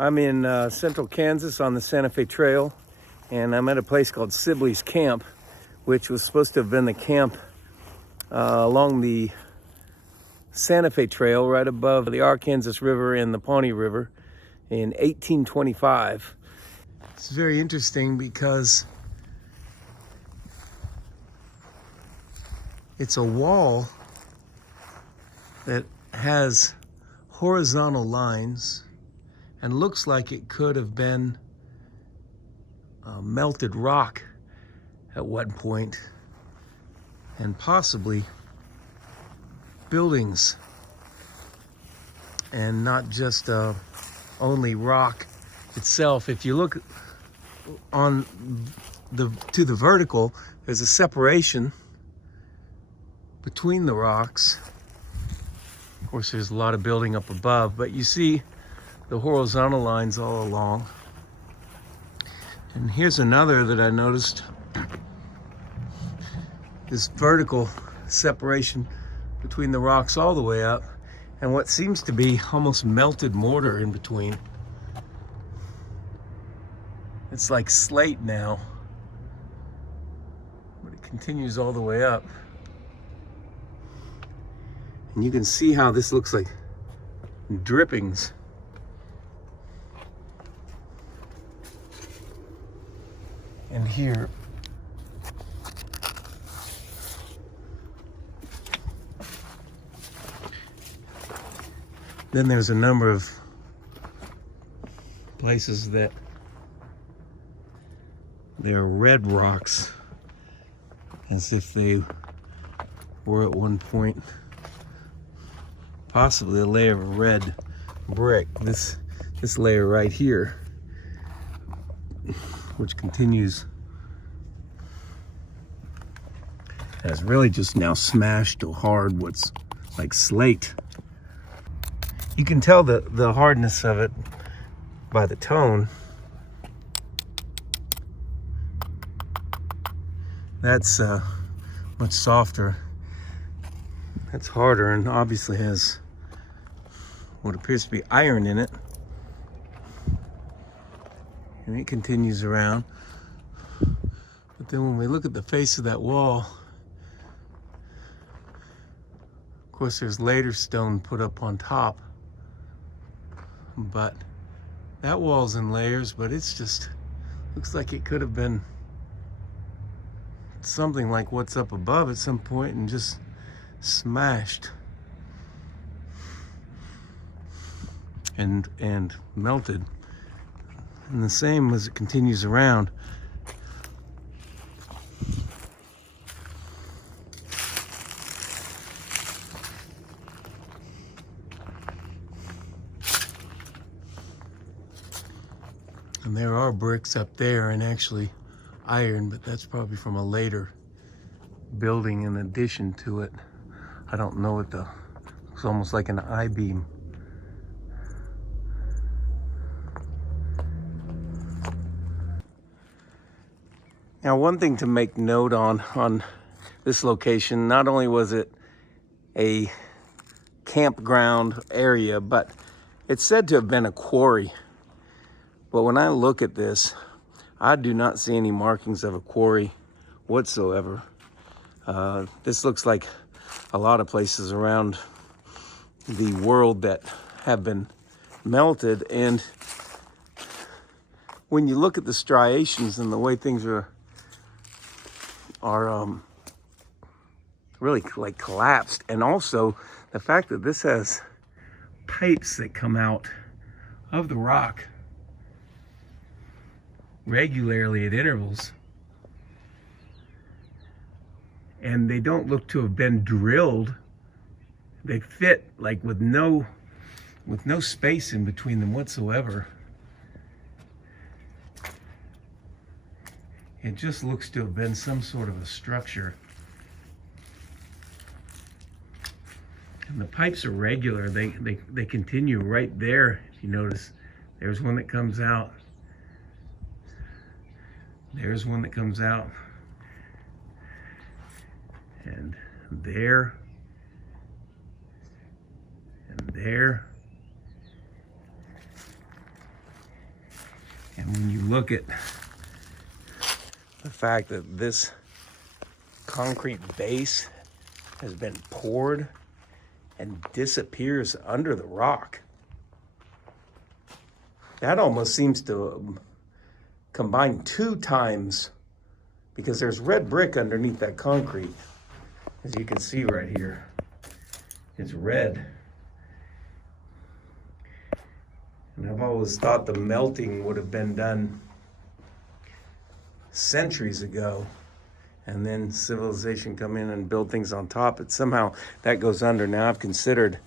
I'm in central Kansas on the Santa Fe Trail, and I'm at a place called Sibley's Camp, which was supposed to have been the camp along the Santa Fe Trail right above the Arkansas River and the Pawnee River in 1825. It's very interesting because it's a wall that has horizontal lines and looks like it could have been melted rock at one point, and possibly buildings, and not just only rock itself. If you look on to the vertical, there's a separation between the rocks. Of course, there's a lot of building up above, but you see the horizontal lines all along. And here's another that I noticed. This vertical separation between the rocks all the way up, and what seems to be almost melted mortar in between. It's like slate now, but it continues all the way up. And you can see how this looks like drippings. And here, then there's a number of places that they're red rocks, as if they were at one point possibly a layer of red brick. This layer right here, which continues, has really just now smashed to hard what's like slate. You can tell the hardness of it by the tone. That's much softer. That's harder, and obviously has what appears to be iron in it. And it continues around. But then when we look at the face of that wall, of course there's later stone put up on top. But that wall's in layers, but it's just looks like it could have been something like what's up above at some point and just smashed and melted. And the same as it continues around. And there are bricks up there, and actually iron, but that's probably from a later building in addition to it. I don't know what looks almost like an I-beam. Now, one thing to make note on this location, not only was it a campground area, but it's said to have been a quarry. But when I look at this, I do not see any markings of a quarry whatsoever. This looks like a lot of places around the world that have been melted, and when you look at the striations and the way things are really like collapsed, and also the fact that this has pipes that come out of the rock regularly at intervals, and they don't look to have been drilled. They fit like with no space in between them whatsoever. It just looks to have been some sort of a structure. And the pipes are regular. They continue right there. If you notice, there's one that comes out. There's one that comes out. And there. And there. when you look at the fact that this concrete base has been poured and disappears under the rock, that almost seems to combine 2 times, because there's red brick underneath that concrete. As you can see right here, it's red. And I've always thought the melting would have been done centuries ago, and then civilization come in and build things on top. But somehow that goes under. Now I've considered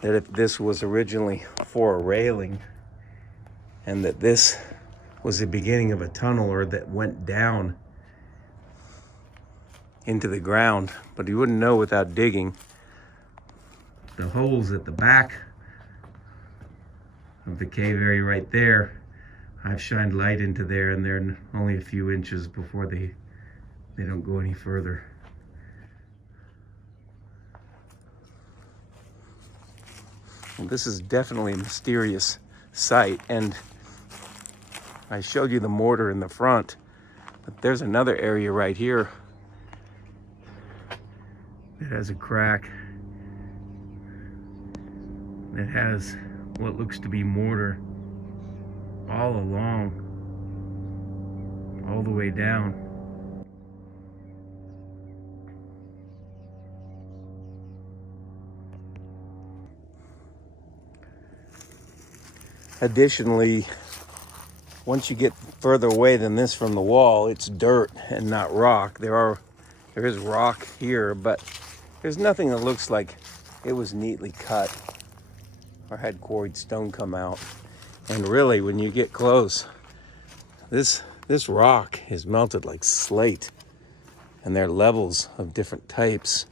that if this was originally for a railing, and that this was the beginning of a tunnel, or that went down into the ground, but you wouldn't know without digging. The holes at the back of the cave area right there, I've shined light into there, and they're only a few inches before they don't go any further. Well, this is definitely a mysterious site, and I showed you the mortar in the front, but there's another area right here that has a crack that has what looks to be mortar all along, all the way down. Additionally, once you get further away than this from the wall, it's dirt and not rock. There is rock here, but there's nothing that looks like it was neatly cut or had quarried stone come out. And really, when you get close, this rock is melted like slate, and there are levels of different types.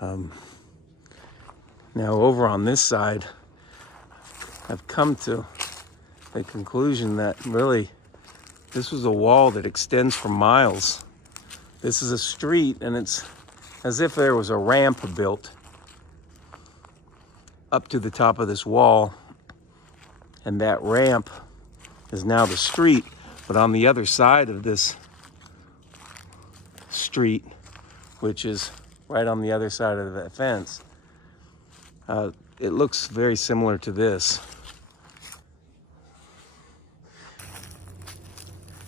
Now over on this side, I've come to the conclusion that really this was a wall that extends for miles. This is a street, and it's as if there was a ramp built up to the top of this wall, and that ramp is now the street. But on the other side of this street, which is right on the other side of that fence, it looks very similar to this.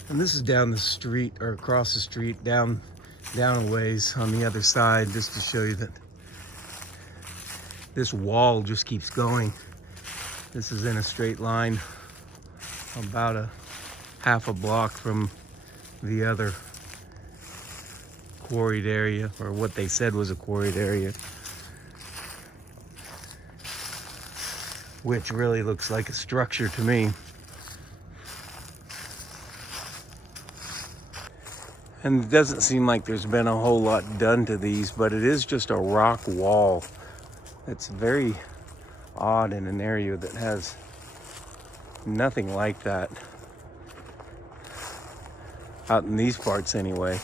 And this is down the street, or across the street, down a ways on the other side, just to show you that this wall just keeps going. This is in a straight line about a half a block from the other quarried area, or what they said was a quarried area, which really looks like a structure to me. And it doesn't seem like there's been a whole lot done to these, but it is just a rock wall. It's very odd in an area that has nothing like that out in these parts anyway.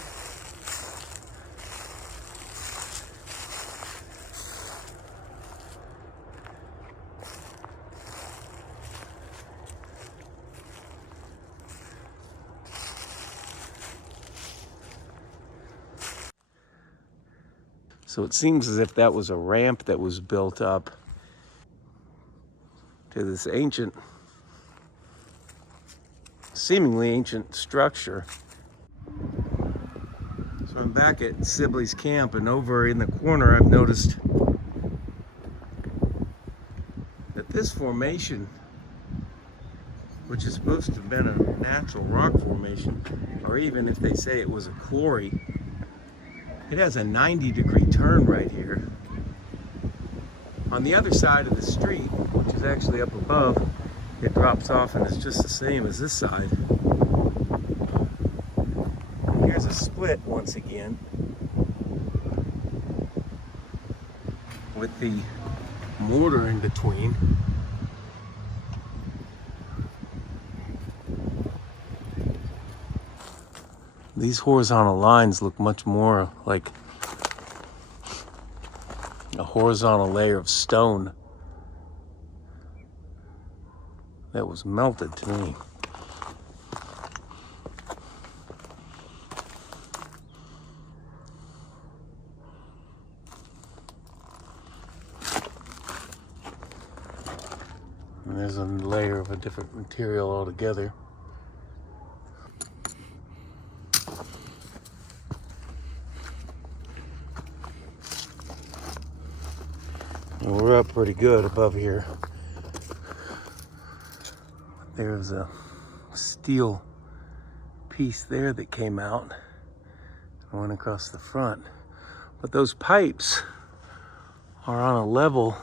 So it seems as if that was a ramp that was built up to this ancient, seemingly ancient structure. So I'm back at Sibley's camp, and over in the corner I've noticed that this formation, which is supposed to have been a natural rock formation, or even if they say it was a quarry, it has a 90-degree turn right here. On the other side of the street, which is actually up above, it drops off and it's just the same as this side. Here's a split once again with the mortar in between. These horizontal lines look much more like a horizontal layer of stone that was melted to me. And there's a layer of a different material altogether. And we're up pretty good above here. There's a steel piece there that came out and went across the front. But those pipes are on a level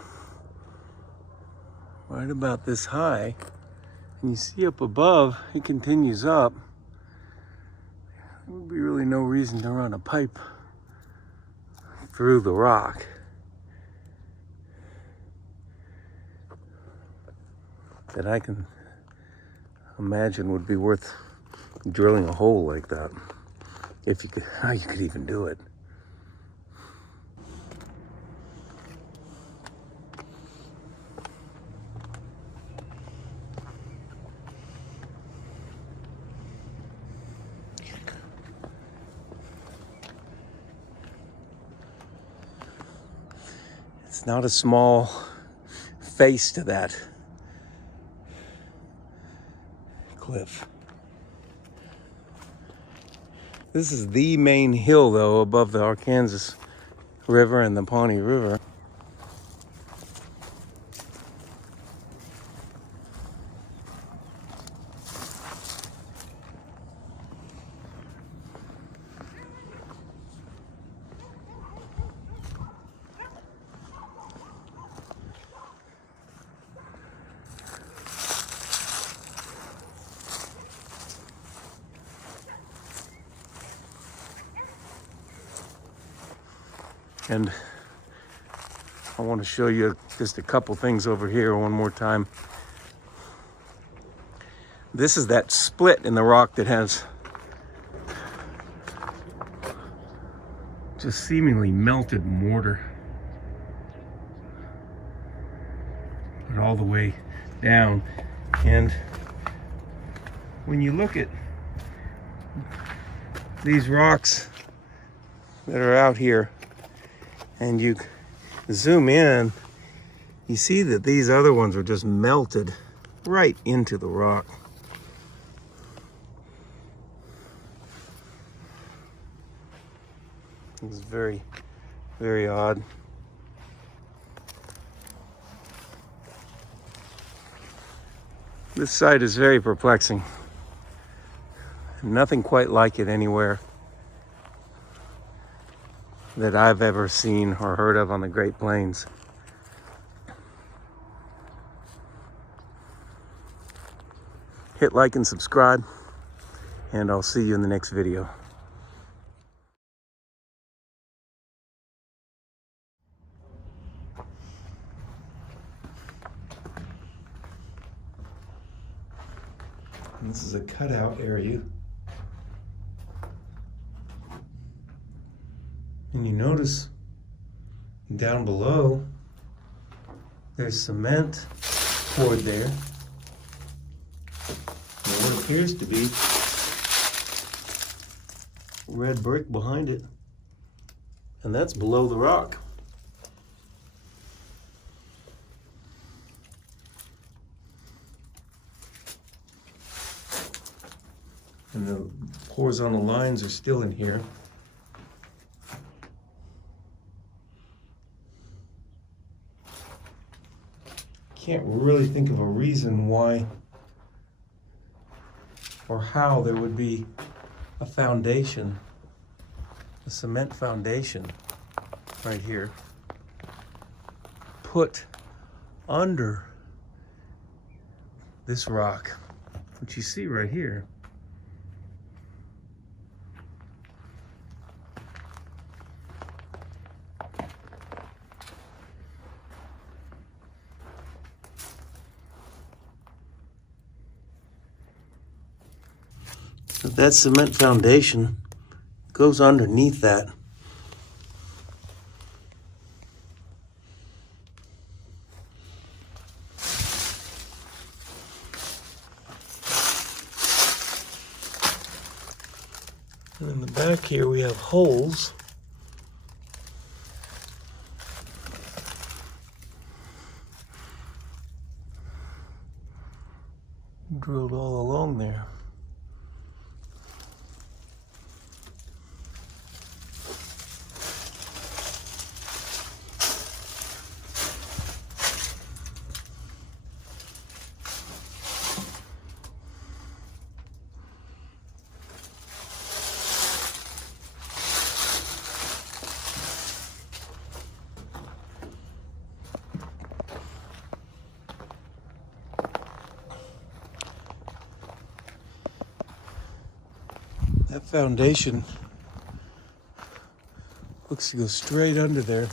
right about this high. And you see up above, it continues up. There would be really no reason to run a pipe through the rock. That I can imagine would be worth drilling a hole like that. If you could, how you could even do it. It's not a small face to that cliff. This is the main hill, though, above the Arkansas River and the Pawnee River. And I want to show you just a couple things over here one more time. This is that split in the rock that has just seemingly melted mortar. Put all the way down. And when you look at these rocks that are out here, and you zoom in, you see that these other ones are just melted right into the rock. It's very, very odd. This site is very perplexing. Nothing quite like it anywhere that I've ever seen or heard of on the Great Plains. Hit like and subscribe, and I'll see you in the next video. And this is a cutout area. And you notice down below, there's cement poured there. And what appears to be red brick behind it. And that's below the rock. And the horizontal lines are still in here. Can't really think of a reason why or how there would be a foundation, a cement foundation right here, put under this rock, which you see right here. That cement foundation goes underneath that. And in the back here we have holes. drilled all along there. That foundation looks to go straight under there.